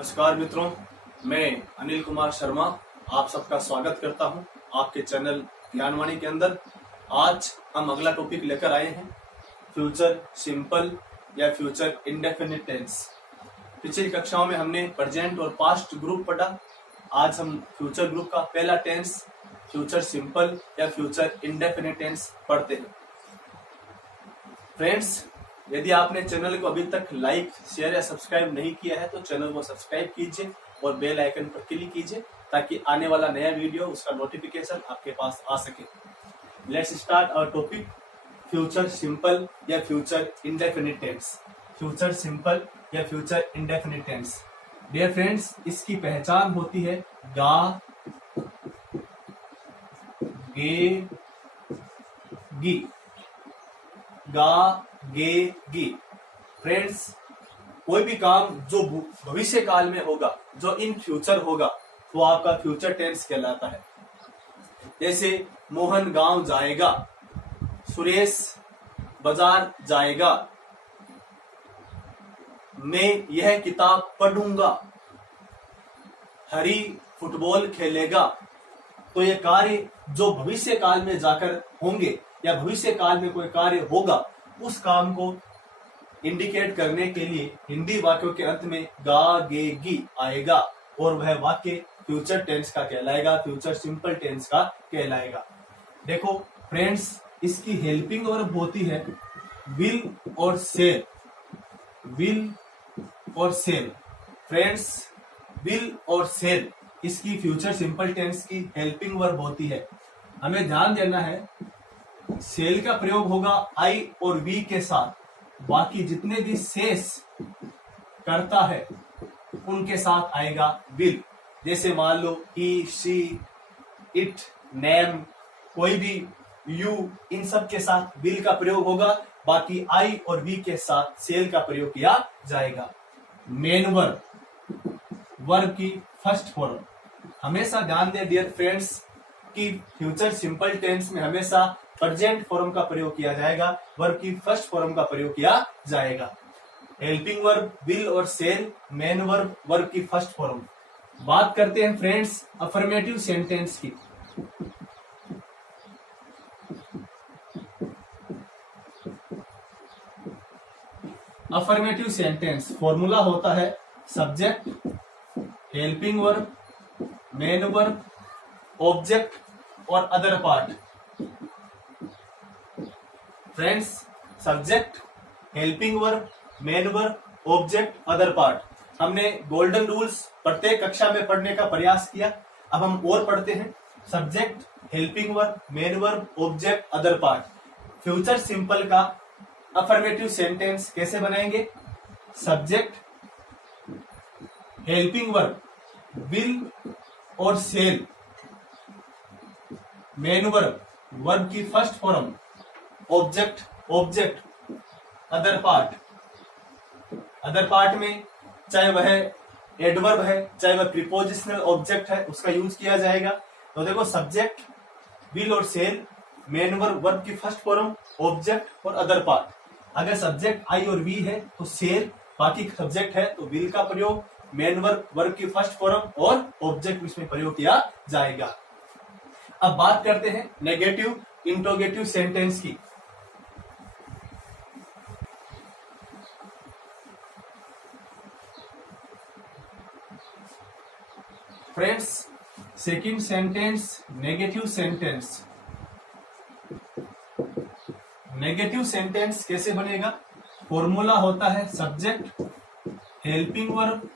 नमस्कार मित्रों, मैं अनिल कुमार शर्मा आप सबका स्वागत करता हूं आपके चैनल ज्ञानवाणी के अंदर। आज हम अगला टॉपिक लेकर आए हैं, फ्यूचर सिंपल या फ्यूचर इंडेफिनिट टेंस। पिछली कक्षाओं में हमने प्रेजेंट और पास्ट ग्रुप पढ़ा। आज हम फ्यूचर ग्रुप का पहला टेंस फ्यूचर सिंपल या फ्यूचर इंडेफिनिट टेंस पढ़ते हैं। फ्रेंड्स, यदि आपने चैनल को अभी तक लाइक, शेयर या सब्सक्राइब नहीं किया है तो चैनल को सब्सक्राइब कीजिए और बेल आइकन पर क्लिक कीजिए ताकि आने वाला नया वीडियो उसका नोटिफिकेशन आपके पास आ सके। Let's start our topic, future simple या future indefinite tense. Future simple या future indefinite tense, dear friends, इसकी पहचान होती है गा, गे, गी। गा, गे, गी। फ्रेंड्स, कोई भी काम जो भविष्य काल में होगा, जो इन फ्यूचर होगा, वो आपका फ्यूचर टेंस कहलाता है। जैसे मोहन गांव जाएगा, सुरेश बाजार जाएगा, मैं यह किताब पढ़ूंगा, हरी फुटबॉल खेलेगा। तो ये कार्य जो भविष्य काल में जाकर होंगे या भविष्य काल में कोई कार्य होगा, उस काम को इंडिकेट करने के लिए हिंदी वाक्यों के अंत में गा, गे, गी आएगा और वह वाक्य फ्यूचर टेंस का कहलाएगा, फ्यूचर सिंपल टेंस का कहलाएगा। देखो फ्रेंड्स, इसकी हेल्पिंग वर्ब होती है विल और सेल। विल और सेल। फ्रेंड्स, विल और सेल इसकी फ्यूचर सिंपल टेंस की हेल्पिंग वर्ब होती है। हमें ध्यान देना है, सेल का प्रयोग होगा आई और वी के साथ, बाकी जितने भी शेष करता है उनके साथ आएगा विल। जैसे मान लो ही, शी, इट, नेम, कोई भी, यू, इन सब के साथ विल का प्रयोग होगा, बाकी आई और वी के साथ सेल का प्रयोग किया जाएगा। मेन वर्ब, वर्ब की फर्स्ट फॉर्म। हमेशा ध्यान दें डियर फ्रेंड्स कि फ्यूचर सिंपल टेंस में हमेशा प्रेजेंट फॉर्म का प्रयोग किया जाएगा, वर्ब की फर्स्ट फॉर्म का प्रयोग किया जाएगा। हेल्पिंग वर्ब विल और सेल, मेन वर्ब, वर्ब की फर्स्ट फॉर्म। बात करते हैं फ्रेंड्स अफर्मेटिव सेंटेंस की। अफर्मेटिव सेंटेंस फॉर्मूला होता है subject, helping verb, main verb, object और other part. Friends, subject, helping verb, main verb, object, other part. हमने गोल्डन रूल्स प्रत्येक कक्षा में पढ़ने का प्रयास किया। अब हम और पढ़ते हैं subject, helping verb, main verb, object, other part. Future simple का अफर्मेटिव सेंटेंस कैसे बनाएंगे? सब्जेक्ट, हेल्पिंग वर्ब, विल और सेल, मेन वर्ब, वर्ब की first form, object, object, other part. Other part में चाहे वह एडवर्ब है, चाहे वह प्रीपोजिशनल ऑब्जेक्ट है, उसका यूज किया जाएगा। तो देखो सब्जेक्ट, विल और सेल, मेन वर्ब, वर्ब की फर्स्ट फॉर्म, ऑब्जेक्ट और अदर पार्ट। अगर सब्जेक्ट आई और वी है तो सेल, बाकी सब्जेक्ट है तो विल का प्रयोग, मेन वर्ब, वर्ब की फर्स्ट फॉर्म और ऑब्जेक्ट इसमें प्रयोग किया जाएगा। अब बात करते हैं नेगेटिव इंट्रोगेटिव सेंटेंस की। Friends, second sentence negative sentence. Negative sentence कैसे बनेगा? फॉर्मूला होता है subject, helping verb,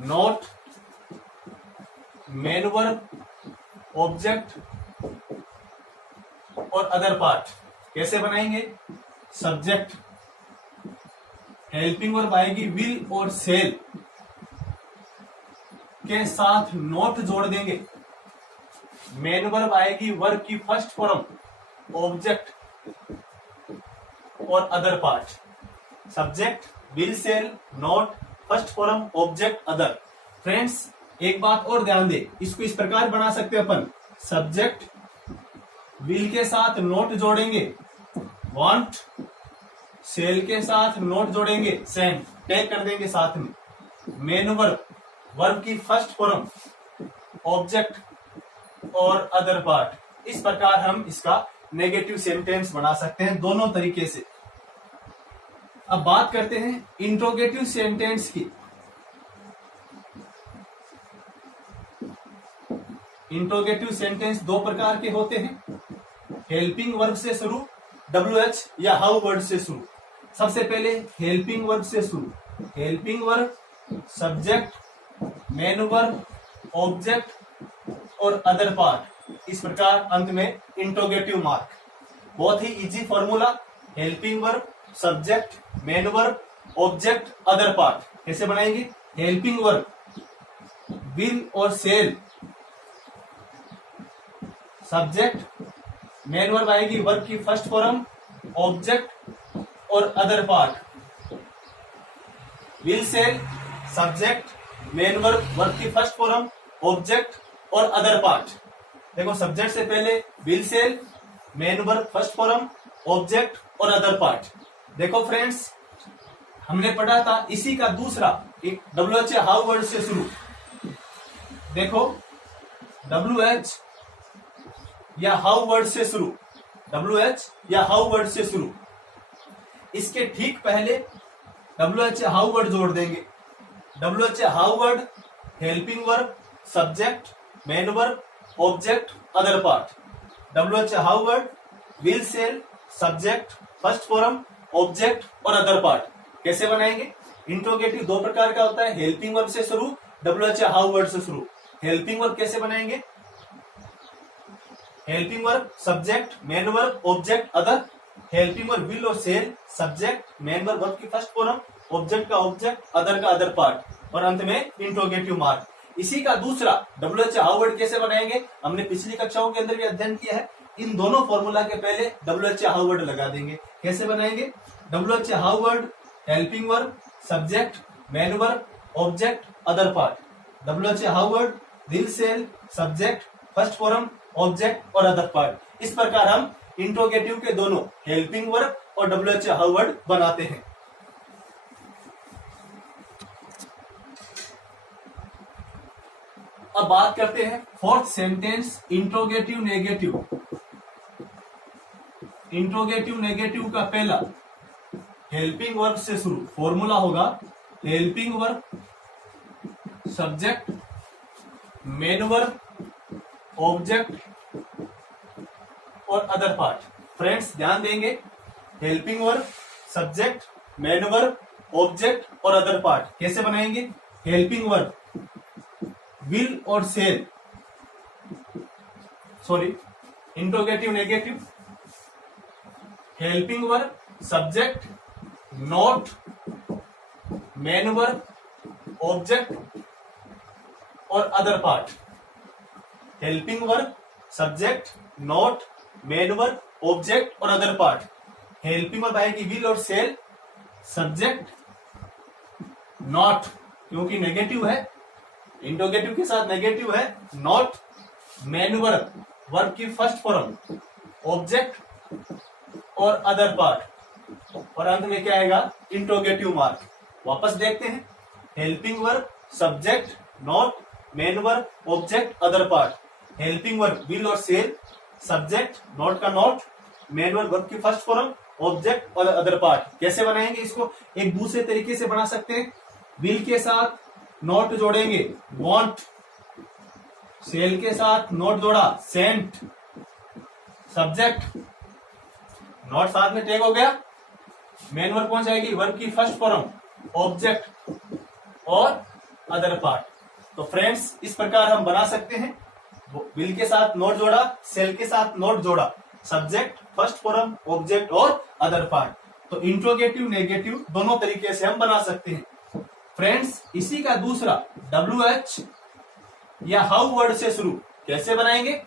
not, main verb, object और अदर पार्ट। कैसे बनाएंगे? सब्जेक्ट, हेल्पिंग वर्ब आएगी विल और सेल के साथ नॉट जोड़ देंगे। मेन वर्ब आएगी वर्ब की फर्स्ट फॉर्म, ऑब्जेक्ट और other part. Subject, will, shall, not, first form, object, other. Friends, एक बात और ध्यान दे, इसको इस प्रकार बना सकते हैं अपन, सब्जेक्ट विल के साथ नोट जोड़ेंगे, वांट, सेल के साथ नोट जोड़ेंगे, सेंड, टैग कर देंगे साथ में, मेन वर्ब, वर्ब की फर्स्ट फॉर्म, ऑब्जेक्ट और अदर पार्ट। इस प्रकार हम इसका नेगेटिव सेंटेंस बना सकते हैं दोनों तरीके से। अब बात करते हैं इंट्रोगेटिव सेंटेंस की। इंट्रोगेटिव सेंटेंस दो प्रकार के होते हैं, हेल्पिंग वर्ब से शुरू, WH या हाउ वर्ड से शुरू। सबसे पहले हेल्पिंग वर्ब से शुरू, helping verb, subject, main verb, object और अदर पार्ट। इस प्रकार अंत में इंट्रोगेटिव मार्क। बहुत ही easy formula, helping verb, subject, main verb, object, other part. कैसे बनाएंगे? हेल्पिंग वर्ब विल और सेल, सब्जेक्ट, मेन वर्ब आएगी वर्ब की फर्स्ट फॉर्म, ऑब्जेक्ट और other part. Will shall, subject, main verb, verb की first form, object और other part. देखो subject से पहले will shall, main verb first form, object और अदर पार्ट। देखो फ्रेंड्स, हमने पढ़ा था इसी का दूसरा एक WH हाउ वर्ड से शुरू। देखो WH या हाउ वर्ड से शुरू, WH या हाउ वर्ड से शुरू। इसके ठीक पहले WH हाउ वर्ड जोड़ देंगे। WH how word, helping verb, subject, main verb, object, other part. WH how word, will shall, subject, first form, object और अदर पार्ट। कैसे बनाएंगे? इंट्रोगेटिव दो प्रकार का होता है, हेल्पिंग वर्ब से शुरू, WH हाउ वर्ड से शुरू। हेल्पिंग वर्ब कैसे बनाएंगे? Helping verb, subject, main verb, object, other. Helping verb will और shall, subject, main verb, verb की फर्स्ट फॉर्म, ऑब्जेक्ट का ऑब्जेक्ट, अदर का अदर पार्ट और अंत में इंट्रोगेटिव मार्क। इसी का दूसरा WH हाउ वर्ड कैसे बनाएंगे? हमने पिछली कक्षाओं के अंदर भी अध्ययन किया है। इन दोनों फॉर्मूला के पहले WH हाउ वर्ड लगा देंगे। कैसे बनाएंगे? WH how word, helping verb, subject, main verb, object, other part. WH how word, will shall, subject, first form, object और अदर पार्ट। इस प्रकार हम इंट्रोगेटिव के दोनों हेल्पिंग वर्ब और WH हाउ वर्ड बनाते हैं। अब बात करते हैं fourth sentence, interrogative negative. Interrogative negative का पहला हेल्पिंग वर्ब से शुरू। फॉर्मूला होगा helping verb, subject, main verb, object और अदर पार्ट। फ्रेंड्स ध्यान देंगे, helping verb, subject, main verb, object और अदर पार्ट। कैसे बनाएंगे? हेल्पिंग वर्ब विल और shall, sorry interrogative negative, helping verb, subject, not, main verb, object और other part. Helping verb, subject, not, main verb, object और other part. Helping verb आएगी will और shall, subject, not क्योंकि negative है, interrogative के साथ negative है, not, main verb, verb की फर्स्ट फॉर्म, ऑब्जेक्ट और अदर पार्ट और अंत में क्या आएगा? Interrogative mark. वापस देखते हैं, helping verb, subject, not, main verb, object, other part. Helping verb will और सेल, सब्जेक्ट, नॉट का नॉट, मेन वर्ब, वर्ब की फर्स्ट फॉर्म, ऑब्जेक्ट और अदर पार्ट। कैसे बनाएंगे इसको? एक दूसरे तरीके से बना सकते हैं। विल के साथ नॉट जोड़ेंगे, वांट, सेल के साथ नॉट जोड़ा, सेंट, सब्जेक्ट, नॉट साथ में टैग हो गया, मेन वर्ब कौन जाएगी? वर्ब की फर्स्ट फॉर्म, ऑब्जेक्ट और अदर पार्ट। तो फ्रेंड्स इस प्रकार हम बना सकते हैं, विल के साथ नॉट जोड़ा, सेल के साथ नॉट जोड़ा, सब्जेक्ट, फर्स्ट फॉर्म, ऑब्जेक्ट और अदर पार्ट। तो इंट्रोगेटिव नेगेटिव दोनों तरीके से हम बना सकते हैं। फ्रेंड्स इसी का दूसरा WH या हाउ वर्ड से शुरू। कैसे बनाएंगे?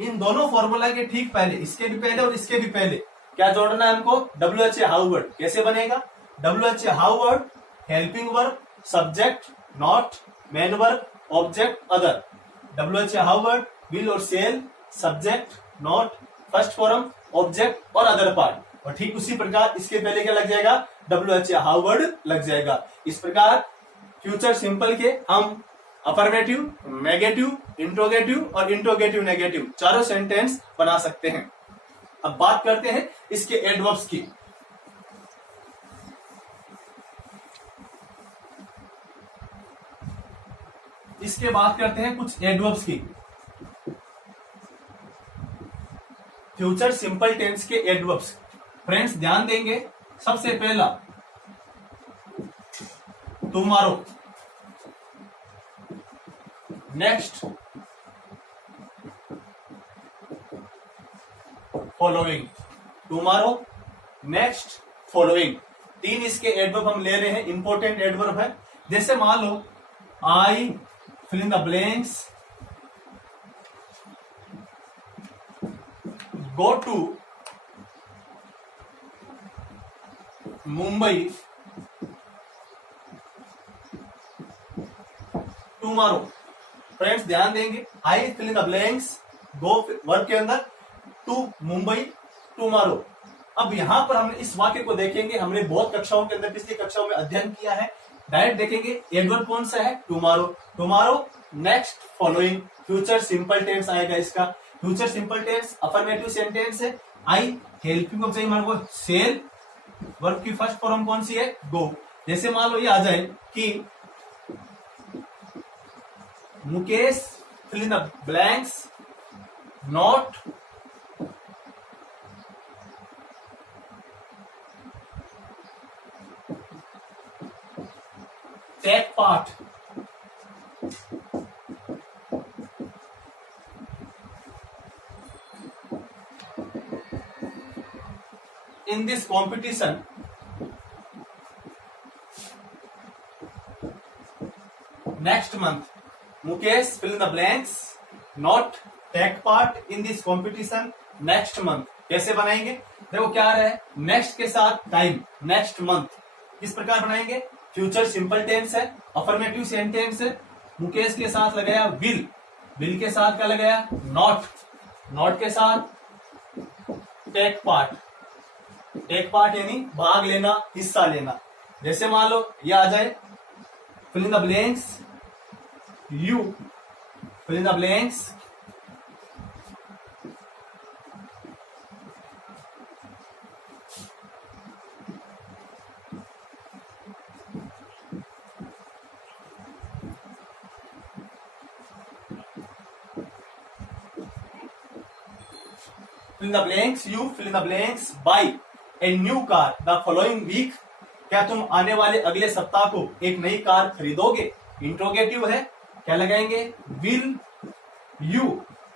इन दोनों फॉर्मूला के ठीक पहले, इसके भी पहले और इसके भी पहले क्या जोड़ना है हमको? WH how word. कैसे बनेगा? WH how word, helping verb, subject, not, main verb, object, other. WH how word will और shall, subject, not, first form, object और अदर पार्ट। और ठीक उसी प्रकार इसके पहले क्या लग जाएगा? WH हाउ वर्ड लग जाएगा। इस प्रकार फ्यूचर सिंपल के हम अफर्मेटिव, नेगेटिव, इंट्रोगेटिव और इंट्रोगेटिव नेगेटिव चारों सेंटेंस बना सकते हैं। अब बात करते हैं इसके एडवर्ब्स की। इसके बात करते हैं कुछ एडवर्ब्स की। फ्यूचर सिंपल टेंस के एडवर्ब्स फ्रेंड्स ध्यान देंगे। सबसे पहला tomorrow, next following, tomorrow, next, following, तीन इसके एडवर्ब हम ले रहे हैं, इंपॉर्टेंट एडवर्ब है। जैसे मान लो I fill in the blanks go to Mumbai tomorrow. Friends ध्यान देंगे, I fill in the blanks go verb के अंदर टू मुंबई टुमारो। अब यहां पर हमने इस वाक्य को देखेंगे, हमने बहुत कक्षाओं के अंदर पिछली कक्षाओं में अध्ययन किया है। डायरेक्ट देखेंगे एडवर्ब कौन सा है, tomorrow, tomorrow, next, following, future simple tense आएगा इसका। Future simple tense affirmative sentence है। आई हेल्पिंग ऑब्जेक्ट मान लो सेल, वर्ब की फर्स्ट फॉर्म कौन सी है, गो। जैसे मान लो ये आ जाए कि Mukesh fill in the blanks not take part in this competition next month. Mukesh fill in the blanks not take part in this competition next month. कैसे बनाएंगे, देखो क्या आ रहा है, नेक्स्ट के साथ टाइम, नेक्स्ट मंथ, किस प्रकार बनाएंगे, फ्यूचर सिंपल टेंस है, अफर्मेटिव सेंटेंस है, मुकेश के साथ लगाया विल, विल के साथ क्या लगाया नॉट, नॉट के साथ टेक पार्ट, टेक पार्ट यानी भाग लेना, हिस्सा लेना। जैसे मान लो ये आ जाए fill in the blanks you fill in the blanks fill in the blanks you fill in the blanks buy a new car the following week. क्या तुम आने वाले अगले सप्ताह को एक नई कार खरीदोगे, इंट्रोगेटिव है, क्या लगाएंगे विल यू,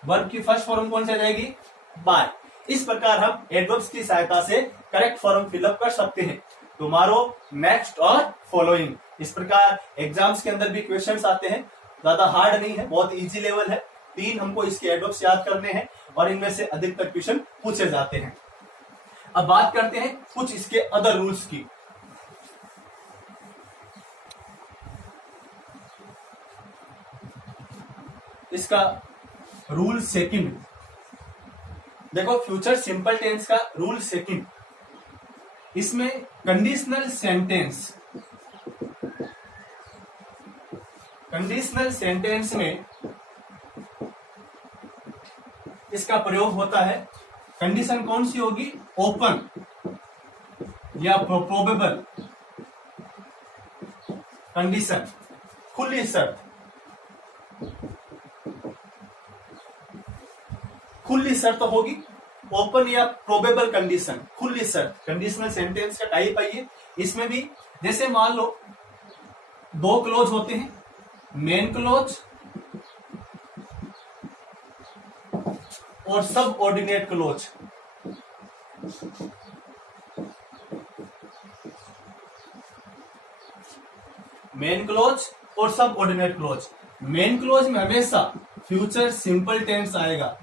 वर्ब की फर्स्ट फॉर्म कौन सी आ जाएगी, बाय। इस प्रकार हम एडवर्ब्स की सहायता से करेक्ट फॉर्म फिलअप कर सकते हैं, टुमारो, नेक्स्ट और फॉलोइंग। इस प्रकार एग्जाम्स के अंदर भी क्वेश्चंस आते हैं, ज्यादा हार्ड नहीं है, बहुत इजी लेवल है। तीन हमको इसके एडवर्ब्स याद करने हैं और इनमें से अधिकतर क्वेश्चन पूछे जाते हैं। अब बात करते हैं कुछ इसके अदर रूल्स की। इसका रूल सेकंड, देखो फ्यूचर सिंपल टेंस का रूल सेकंड, इसमें कंडीशनल सेंटेंस, कंडीशनल सेंटेंस में इसका प्रयोग होता है। कंडीशन कौन सी होगी, ओपन या प्रोबेबल कंडीशन, खुली शर्त, खुली शर्त होगी, ओपन या प्रोबेबल कंडीशन, खुली शर्त। कंडीशनल सेंटेंस का टाइप है ये। इसमें भी जैसे मान लो दो क्लोज होते हैं, मेन क्लोज और सब ऑर्डिनेट क्लोज। मेन क्लोज और सब ऑर्डिनेट क्लोज। मेन क्लोज में हमेशा फ्यूचर सिंपल टेंस आएगा,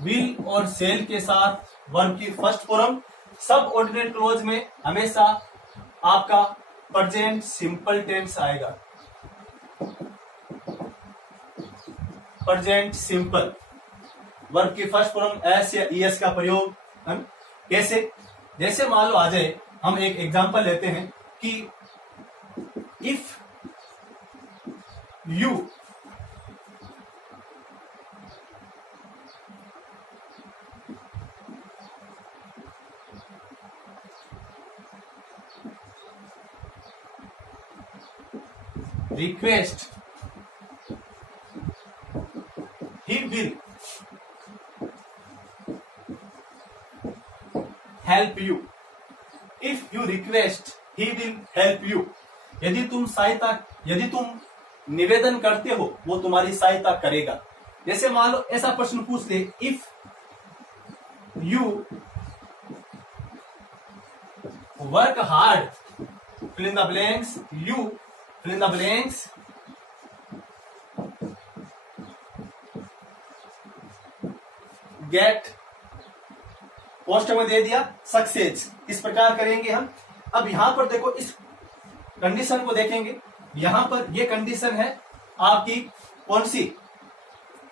विल और सेल के साथ वर्ब की फर्स्ट फॉर्म। सब ऑर्डिनेट क्लोज में हमेशा आपका प्रेजेंट सिंपल टेंस आएगा, प्रेजेंट सिंपल, वर्ब की फर्स्ट फॉर्म एस या ईएस का प्रयोग। कैसे, जैसे मान लो आ जाए, हम एक एग्जांपल लेते हैं कि if you request, he will help you. If you request, he will help you. यदि तुम निवेदन करते हो, वो तुम्हारी सहायता करेगा। जैसे मान लो ऐसा प्रश्न पूछ ले, if you work hard, fill in the blanks, you fill in the blanks, get post में दे दिया सक्सेस। इस प्रकार करेंगे हम। अब यहां पर देखो, इस कंडीशन को देखेंगे। यहां पर ये कंडीशन है आपकी कौन सी,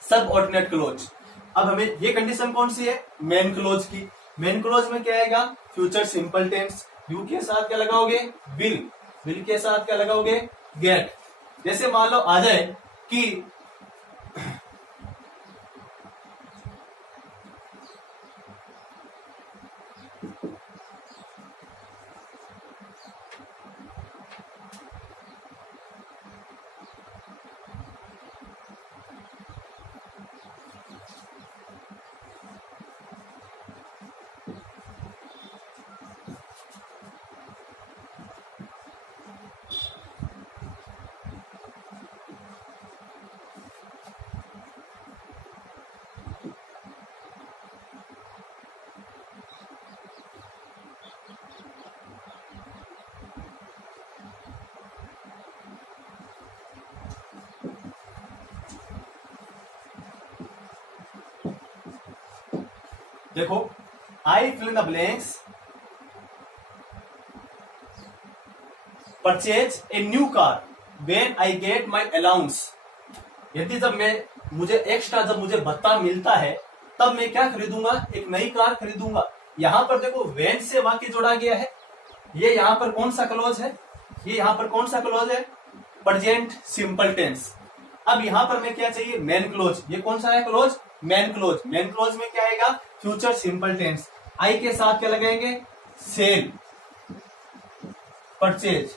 सब ऑर्डिनेट क्लोज। अब हमें ये कंडीशन कौन सी है, मेन क्लोज की। मेन क्लोज में क्या आएगा, फ्यूचर सिंपल टेंस। यू के साथ क्या लगाओगे, विल। विल के साथ क्या लगाओगे, गेट। जैसे मान लो आ जाए कि देखो, I fill in the blanks, purchase a new car when I get my allowance. यदि मुझे भत्ता मिलता है, तब मैं क्या खरीदूंगा, एक नई कार खरीदूंगा। यहां पर देखो व्हेन से वाक्य जोड़ा गया है। ये यहां पर कौन सा क्लॉज है, ये यहां पर कौन सा क्लॉज है, प्रेजेंट सिंपल टेंस। अब यहां पर मैं क्या चाहिए, मेन क्लोज। ये कौन सा है close, main close. Main close में क्या आएगा, फ्यूचर सिंपल टेंस। आई के साथ क्या लगाएंगे, cell purchase.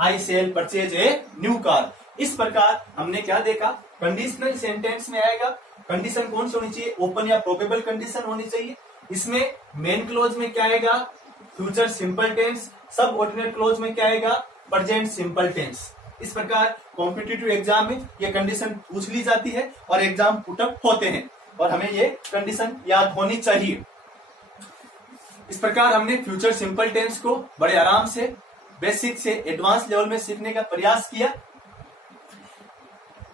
I cell purchase a new car. इस प्रकार हमने क्या देखा, कंडीशनल सेंटेंस में आएगा कंडीशन कौन सी होनी चाहिए, ओपन या प्रोबेबल कंडीशन होनी चाहिए। इसमें मेन क्लोज में क्या आएगा, फ्यूचर सिंपल टेंस। सब ऑर्डिनेट क्लोज में क्या आएगा, प्रेजेंट सिंपल टेंस। इस प्रकार कॉम्पिटिटिव एग्जाम में ये कंडीशन पूछ ली जाती है और एग्जाम पुटअप होते हैं, और हमें ये कंडीशन याद होनी चाहिए। इस प्रकार हमने फ्यूचर सिंपल टेंस को बड़े आराम से बेसिक से एडवांस लेवल में सीखने का प्रयास किया।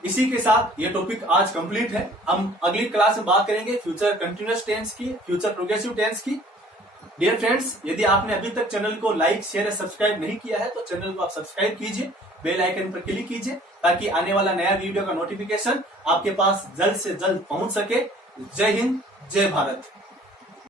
इसी के साथ ये टॉपिक आज कंप्लीट है। हम अगली क्लास में बात करेंगे फ्यूचर कंटिन्यूअस टेंस की, फ्यूचर प्रोग्रेसिव टेंस की। डियर फ्रेंड्स, यदि आपने अभी तक चैनल को लाइक शेयर या सब्सक्राइब नहीं किया है, तो चैनल को आप सब्सक्राइब कीजिए, बेल आइकन पर क्लिक कीजिए, ताकि आने वाला नया वीडियो का नोटिफिकेशन आपके पास जल्द से जल्द पहुंच सके। जय हिंद, जय भारत।